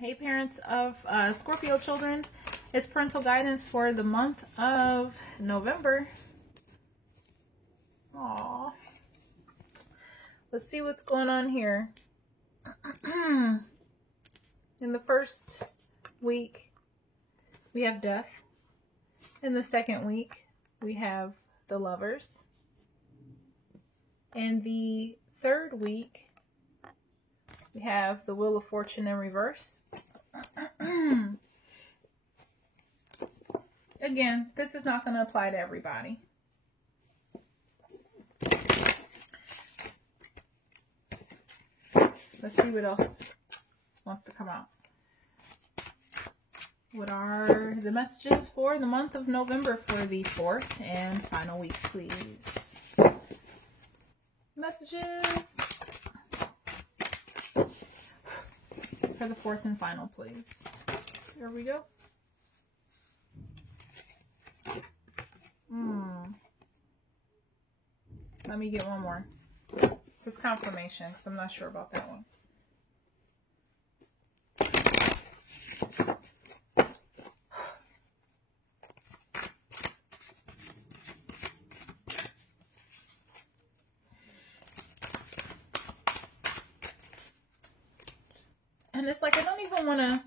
Hey parents of Scorpio children, it's parental guidance for the month of November. Aww. Let's see what's going on here. In the first week, we have death. In the second week, we have the Lovers. In the third week, we have the Wheel of Fortune in reverse. Again, this is not going to apply to everybody. Let's see what else wants to come out. What are the messages for the month of November for the fourth and final week, please? Messages for the fourth and final, please. There we go. Let me get one more. Just confirmation, because I'm not sure about that one. And it's like, I don't even want to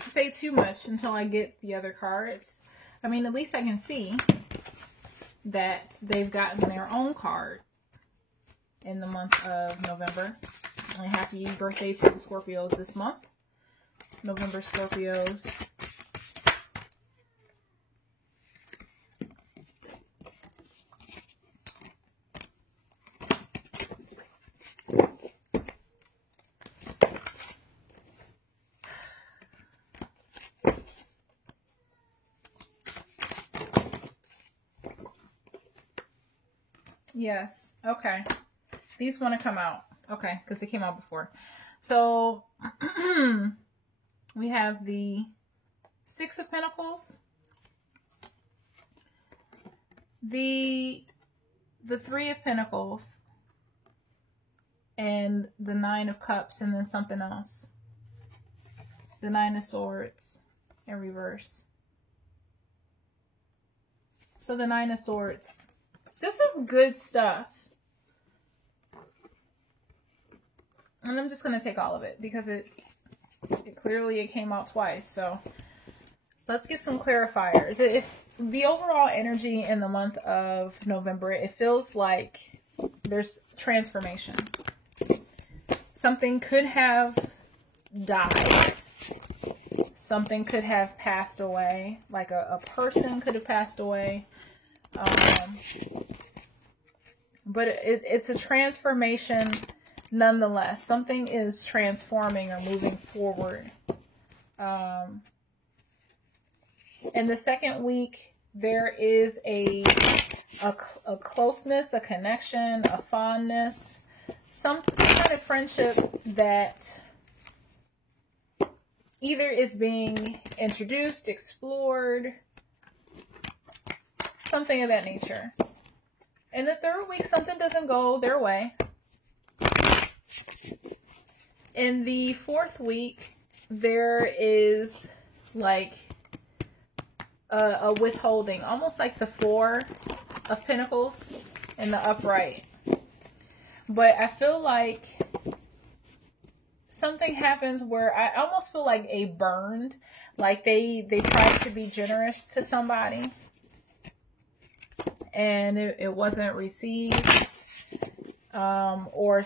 say too much until I get the other cards. I mean, at least I can see that they've gotten their own card in the month of November. And happy birthday to the Scorpios this month. November Scorpios. Yes. Okay. These want to come out. Okay. Because they came out before. So, we have the Six of Pentacles. The Three of Pentacles. And the Nine of Cups. And then something else. The Nine of Swords in reverse. So, the Nine of Swords. This is good stuff. And I'm just going to take all of it because it clearly came out twice. So let's get some clarifiers. The overall energy in the month of November, it feels like there's transformation. Something could have died. Something could have passed away. Like a person could have passed away. But it's a transformation nonetheless. Something is transforming or moving forward. In the second week, there is a closeness, a connection, a fondness, some kind of friendship that either is being introduced, explored, something of that nature. In the third week, something doesn't go their way. In the fourth week, there is like a withholding, almost like the Four of Pentacles in the upright. But I feel like something happens where I almost feel like a burned, like they tried to be generous to somebody. And it wasn't received, or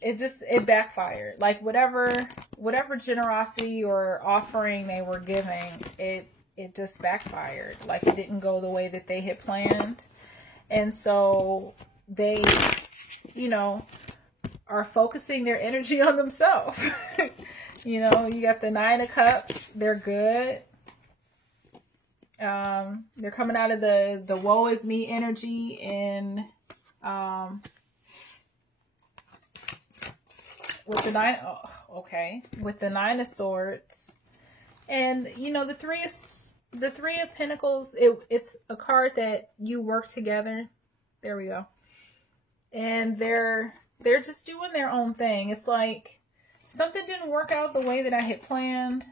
it backfired. Like whatever generosity or offering they were giving, it just backfired. Like it didn't go the way that they had planned, and so they, are focusing their energy on themselves. You got the Nine of Cups. They're good. They're coming out of the woe is me energy and with the with the Nine of Swords, and the Three of Pentacles. It's a card that you work together. There we go, and they're just doing their own thing. It's like something didn't work out the way that I had planned.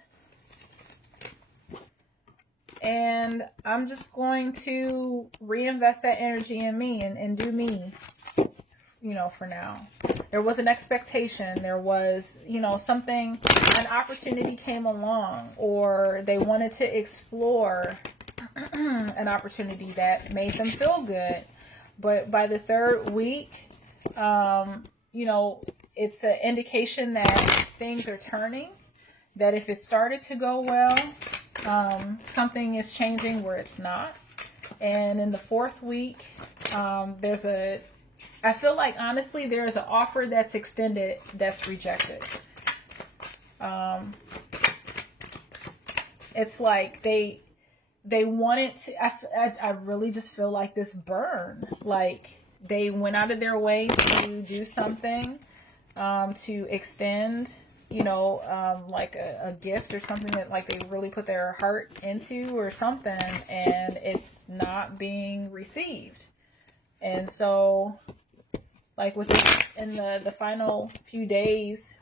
And I'm just going to reinvest that energy in me and do me, you know, for now. There was an expectation. There was, you know, something, an opportunity came along, or they wanted to explore an opportunity that made them feel good. But by the third week, you know, it's an indication that things are turning, that if it started to go well, something is changing where it's not. And in the fourth week, I feel like, honestly, there's an offer that's extended that's rejected. It's like they wanted to, I really just feel like this burn. Like they went out of their way to do something, to extend, you know, like a gift or something that like they really put their heart into or something, and it's not being received. And so, like with this, in the final few days,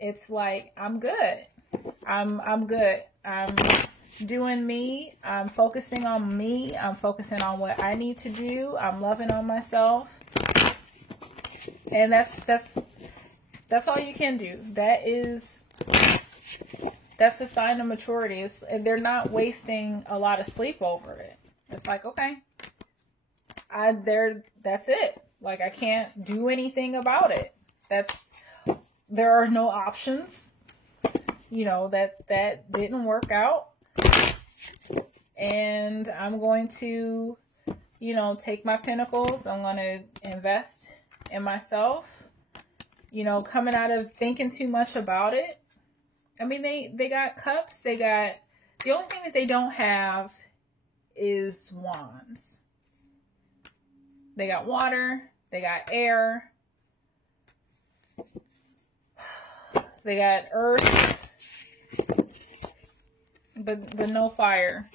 it's like, I'm good. I'm good. I'm doing me. I'm focusing on me. I'm focusing on what I need to do. I'm loving on myself. And that's all you can do. That's a sign of maturity. They're not wasting a lot of sleep over it. It's like, okay, that's it. Like, I can't do anything about it. There are no options, you know, that didn't work out. And I'm going to, you know, take my pinnacles. I'm going to invest in myself, you know, coming out of thinking too much about it. I mean, they got cups. The only thing that they don't have is wands. They got water. They got air. They got earth. But no fire.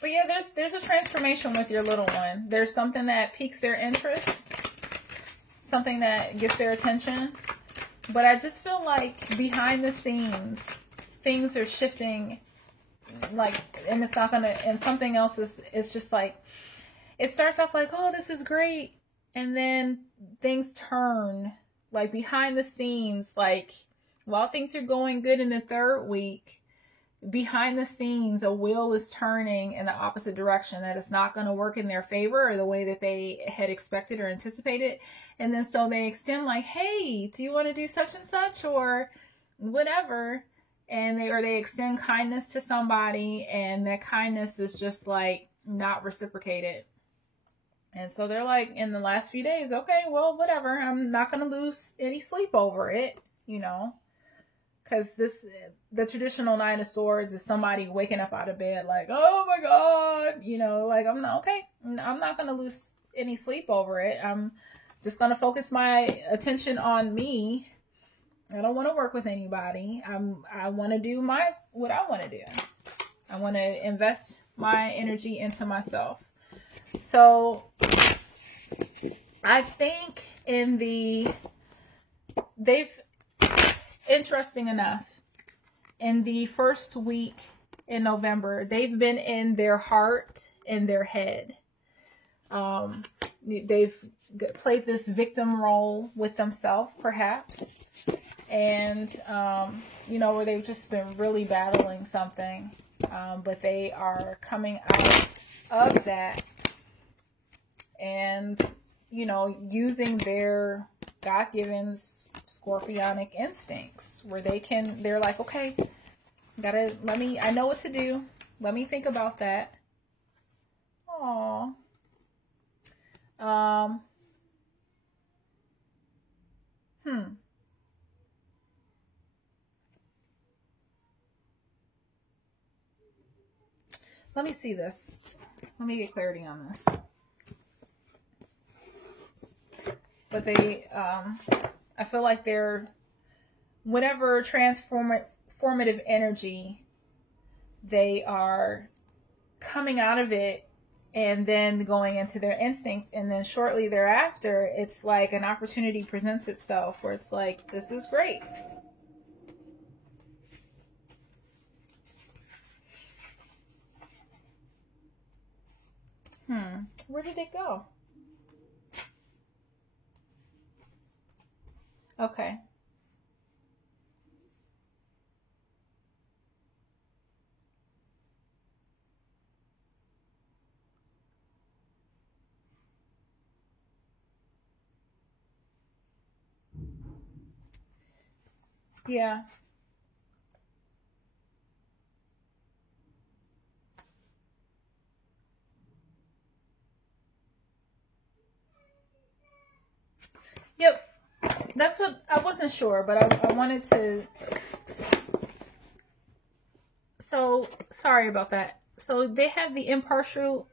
But yeah, there's a transformation with your little one. There's something that piques their interest. Something that gets their attention. But I just feel like behind the scenes, things are shifting, like, and it's not gonna, and something else is just like, it starts off like, oh, this is great. And then things turn, like behind the scenes, like while things are going good in the third week, behind the scenes, a wheel is turning in the opposite direction, that it's not going to work in their favor or the way that they had expected or anticipated. And then so they extend like, hey, do you want to do such and such or whatever? And they extend kindness to somebody, and that kindness is just like not reciprocated. And so they're like, in the last few days, okay, well, whatever. I'm not going to lose any sleep over it, you know. Because the traditional Nine of Swords is somebody waking up out of bed like, oh my God, you know, like, I'm not going to lose any sleep over it. I'm just going to focus my attention on me. I don't want to work with anybody. I want to do what I want to do. I want to invest my energy into myself. So I think interesting enough, in the first week in November, they've been in their heart and their head. They've played this victim role with themselves, perhaps. And, you know, where they've just been really battling something. But they are coming out of that and, you know, using their God-given scorpionic instincts, where they're like, okay, I know what to do. Let me think about that. Aww. Let me see this. Let me get clarity on this. But they, I feel like they're, whatever transformative energy they are coming out of it and then going into their instinct, and then shortly thereafter it's like an opportunity presents itself where it's like, this is great. Where did it go? Okay. Yeah. Yep. That's what I wasn't sure, but I wanted to. So sorry about that. So they have the impartiality.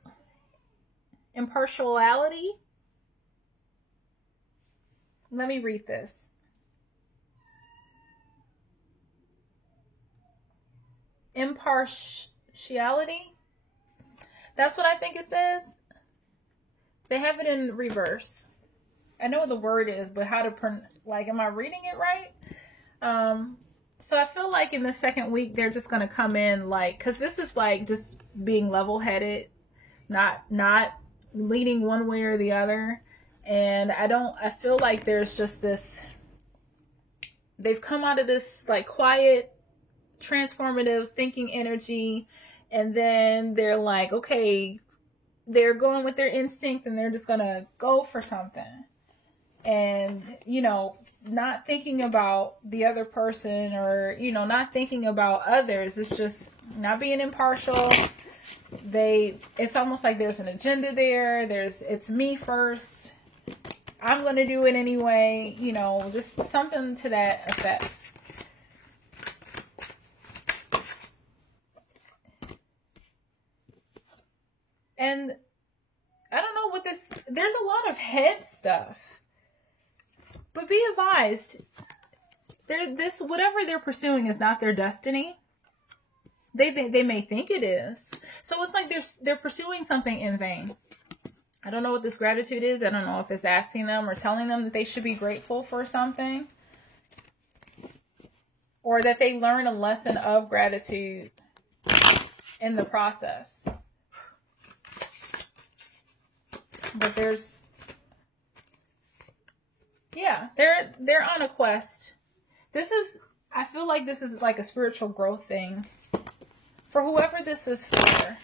Let me read this. Impartiality. That's what I think it says. They have it in reverse. I know what the word is, but how to like, am I reading it right? So I feel like in the second week they're just gonna come in like, because this is like just being level-headed, not leaning one way or the other. And I feel like there's just this, they've come out of this like quiet, transformative thinking energy, and then they're like, okay, they're going with their instinct and they're just gonna go for something. And, you know, not thinking about the other person, or, you know, not thinking about others. It's just not being impartial. It's almost like there's an agenda there. It's me first. I'm going to do it anyway. You know, just something to that effect. And I don't know what there's a lot of head stuff. But be advised, whatever they're pursuing is not their destiny. They may think it is. So it's like they're pursuing something in vain. I don't know what this gratitude is. I don't know if it's asking them or telling them that they should be grateful for something, or that they learn a lesson of gratitude in the process. But they're on a quest. I feel like this is like a spiritual growth thing for whoever this is for.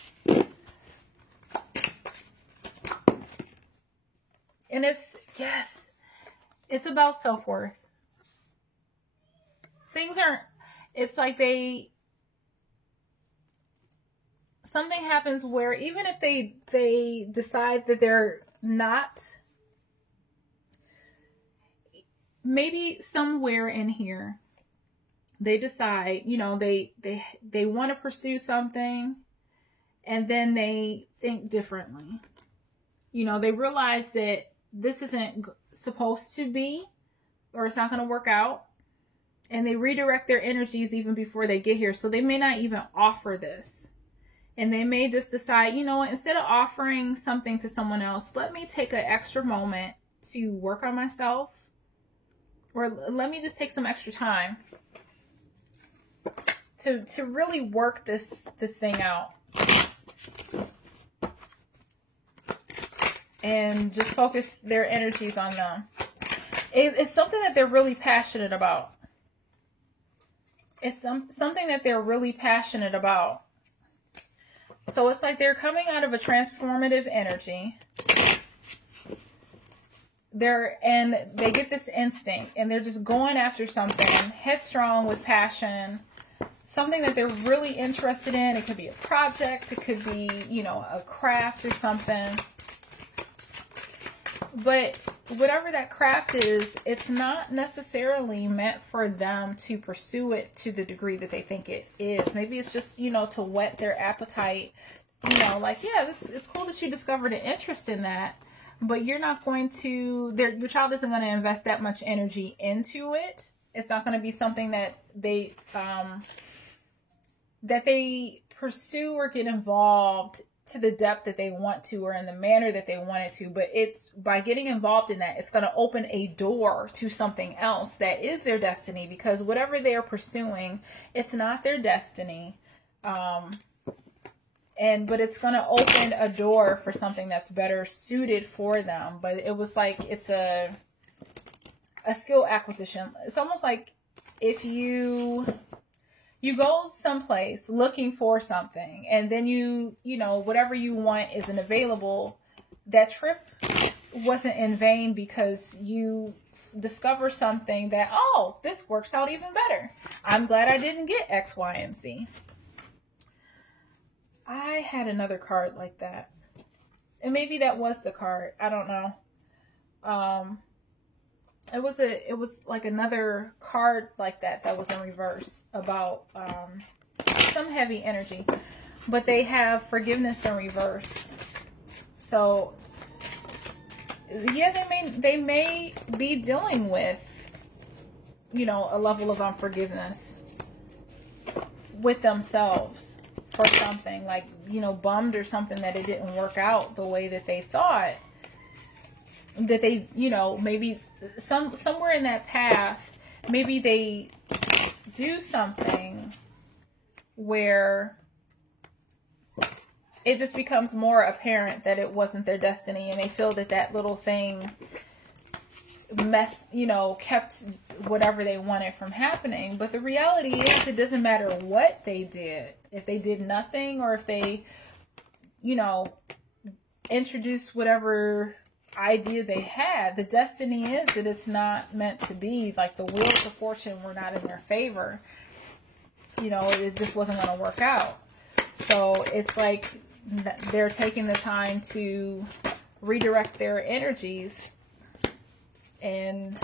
And it's about self-worth. It's like something happens where even if they decide that they're not, maybe somewhere in here they decide, you know, they want to pursue something, and then they think differently. You know, they realize that this isn't supposed to be, or it's not going to work out, and they redirect their energies even before they get here. So they may not even offer this. And they may just decide, you know what, instead of offering something to someone else, let me take an extra moment to work on myself. Or let me just take some extra time to really work this thing out. And just focus their energies on them. It's something that they're really passionate about. It's something that they're really passionate about. So it's like they're coming out of a transformative energy. They get this instinct, and they're just going after something headstrong with passion, something that they're really interested in. It could be a project, it could be, you know, a craft or something. But whatever that craft is, it's not necessarily meant for them to pursue it to the degree that they think it is. Maybe it's just, you know, to whet their appetite. You know, like, yeah, it's cool that you discovered an interest in that, but you're not going to, your child isn't going to invest that much energy into it. It's not going to be something that they pursue or get involved to the depth that they want to or in the manner that they want it to, but it's by getting involved in that, it's going to open a door to something else that is their destiny, because whatever they are pursuing, it's not their destiny. But it's going to open a door for something that's better suited for them. But it was like, it's a skill acquisition. It's almost like if you go someplace looking for something, and then you know, whatever you want isn't available. That trip wasn't in vain, because you discover something that, oh, this works out even better. I'm glad I didn't get X, Y, and Z. I had another card like that. And maybe that was the card. I don't know. It was like another card like that was in reverse about some heavy energy, but they have forgiveness in reverse. So yeah, they may be dealing with, you know, a level of unforgiveness with themselves for something, like, you know, bummed or something that it didn't work out the way that they thought. That they, you know, maybe somewhere in that path, maybe they do something where it just becomes more apparent that it wasn't their destiny, and they feel that that little thing kept whatever they wanted from happening. But the reality is, it doesn't matter what they did. If they did nothing, or if they, you know, introduced whatever idea they had, the destiny is that it's not meant to be. Like, the wheels of fortune were not in their favor. You know, it just wasn't going to work out. So it's like they're taking the time to redirect their energies and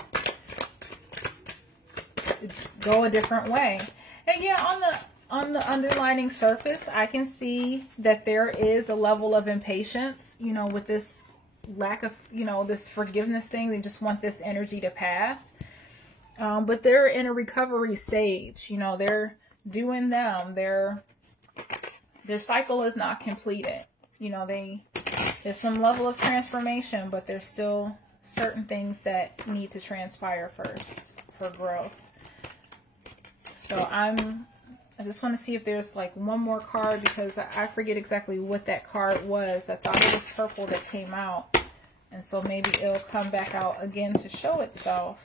go a different way. And yeah, on the underlining surface, I can see that there is a level of impatience, you know, with this lack of, you know, this forgiveness thing. They just want this energy to pass. But they're in a recovery stage. You know, they're doing them. Their cycle is not completed. You know, there's some level of transformation, but there's still certain things that need to transpire first for growth. So I just want to see if there's like one more card, because I forget exactly what that card was. I thought it was purple that came out. And so maybe it'll come back out again to show itself.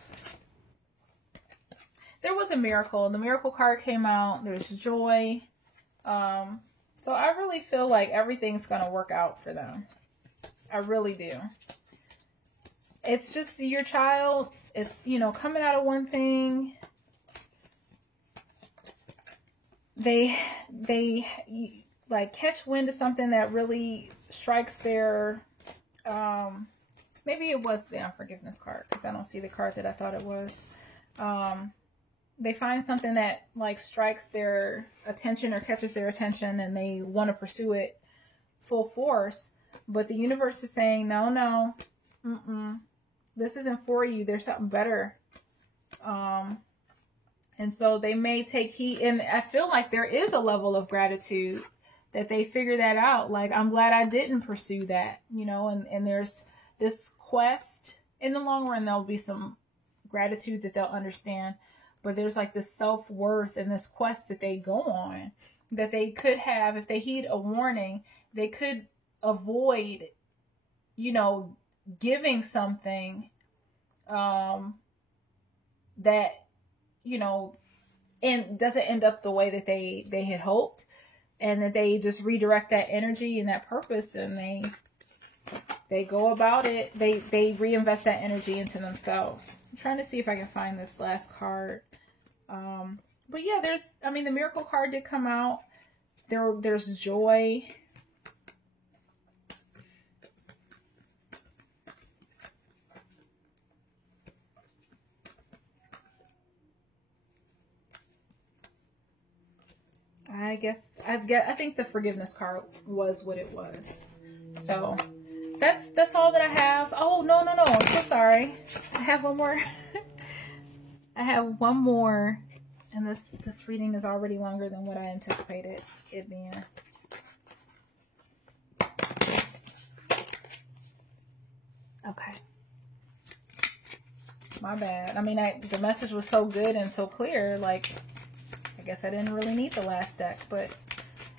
There was a miracle. The miracle card came out. There's joy. So I really feel like everything's going to work out for them. I really do. It's just your child is, you know, coming out of one thing. They like catch wind of something that really strikes their, maybe it was the unforgiveness card, because I don't see the card that I thought it was. They find something that like strikes their attention or catches their attention, and they want to pursue it full force. But the universe is saying, no, this isn't for you. There's something better. And so they may take heed, and I feel like there is a level of gratitude that they figure that out. Like, I'm glad I didn't pursue that, you know, and there's this quest. In the long run, there'll be some gratitude that they'll understand, but there's like this self-worth and this quest that they go on that they could have, if they heed a warning, they could avoid, you know, giving something, that, you know, and doesn't end up the way that they had hoped, and that they just redirect that energy and that purpose, and they go about it. They reinvest that energy into themselves. I'm trying to see if I can find this last card. But yeah, the miracle card did come out. There's joy. I think the forgiveness card was what it was. So that's all that I have. Oh, no. I'm so sorry. I have one more. I have one more. And this reading is already longer than what I anticipated. it being. Okay. My bad. I mean, the message was so good and so clear, like, I guess I didn't really need the last deck, but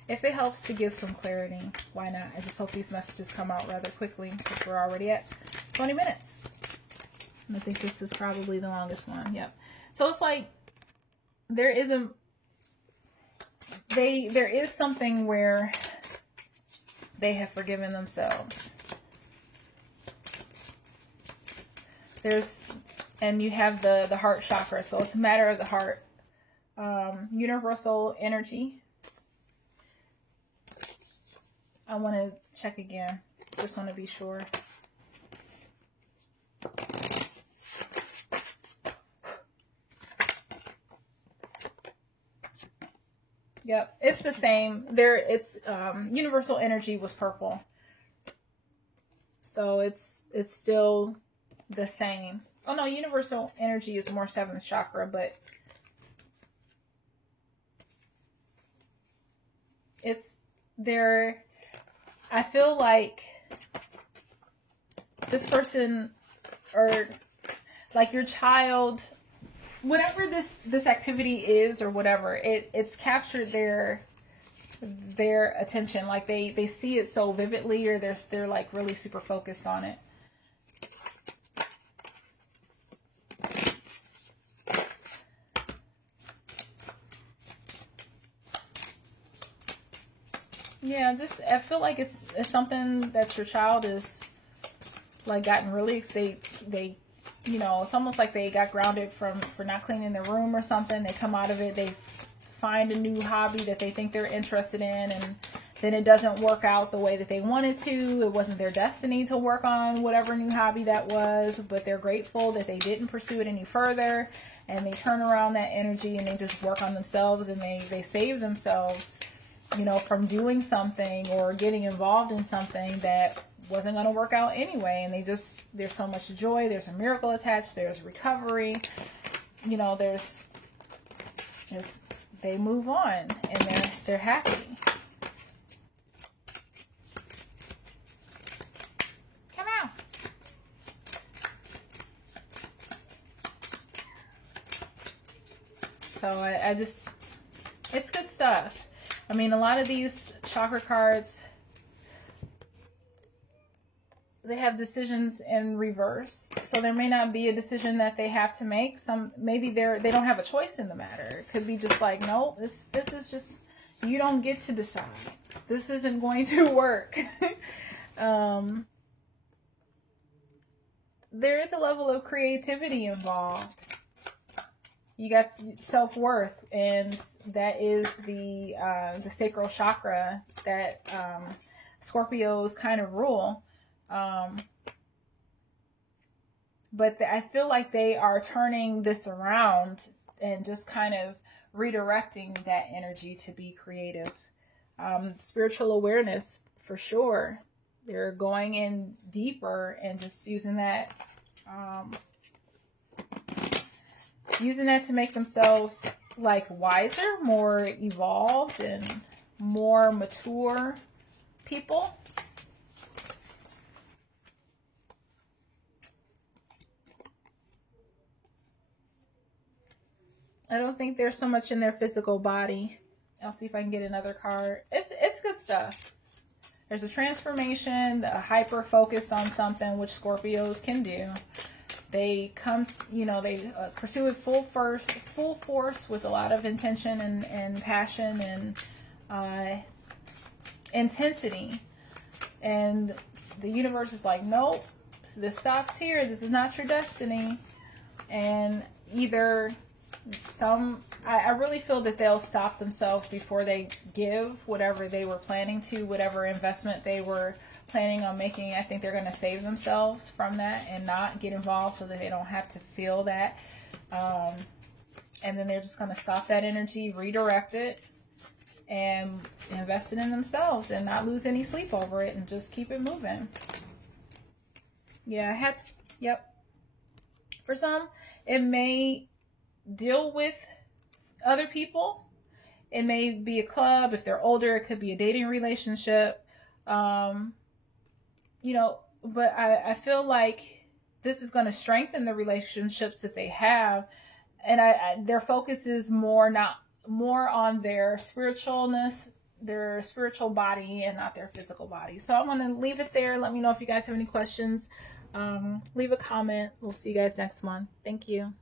if it helps to give some clarity, why not? I just hope these messages come out rather quickly, because we're already at 20 minutes. And I think this is probably the longest one. Yep. So it's like, there is something where they have forgiven themselves. And you have the heart chakra, so it's a matter of the heart. Universal energy. I want to check again. Just want to be sure. Yep, it's the same. Universal energy was purple, so it's still the same. Oh no, universal energy is more 7th chakra, but it's there. I feel like this person, or like your child, whatever this activity is, or whatever, it's captured their attention. Like they see it so vividly, or they're like really super focused on it. Yeah, I feel like it's something that your child is like gotten really, they you know, it's almost like they got grounded for not cleaning their room or something. They come out of it, they find a new hobby that they think they're interested in, and then it doesn't work out the way that they wanted to. It wasn't their destiny to work on whatever new hobby that was, but they're grateful that they didn't pursue it any further, and they turn around that energy and they just work on themselves, and they save themselves, you know, from doing something or getting involved in something that wasn't going to work out anyway. And there's so much joy, there's a miracle attached, there's recovery, you know, there's they move on and they're happy. Come out. So I just, it's good stuff. I mean, a lot of these chakra cards, they have decisions in reverse. So there may not be a decision that they have to make. Maybe they don't have a choice in the matter. It could be just like, no, this is just, you don't get to decide. This isn't going to work. There is a level of creativity involved. You got self-worth, and that is the sacral chakra that Scorpios kind of rule. But I feel like they are turning this around and just kind of redirecting that energy to be creative. Spiritual awareness, for sure. They're going in deeper and just using that to make themselves like wiser, more evolved, and more mature people. I don't think there's so much in their physical body. I'll see if I can get another card. It's good stuff. There's a transformation, a hyper focused on something, which Scorpios can do. They come, you know, they pursue it full force with a lot of intention and passion and intensity. And the universe is like, nope, so this stops here. This is not your destiny. And either I really feel that they'll stop themselves before they give whatever they were planning to, whatever investment they were planning on making. I think they're going to save themselves from that and not get involved so that they don't have to feel that. And then they're just going to stop that energy, redirect it, and invest it in themselves and not lose any sleep over it and just keep it moving. Yeah, yep. For some, it may deal with other people It may be a club. If they're older, it could be a dating relationship. You know, but I feel like this is going to strengthen the relationships that they have. And their focus is more on their spiritualness, their spiritual body, and not their physical body. So I'm going to leave it there. Let me know if you guys have any questions. Leave a comment. We'll see you guys next month. Thank you.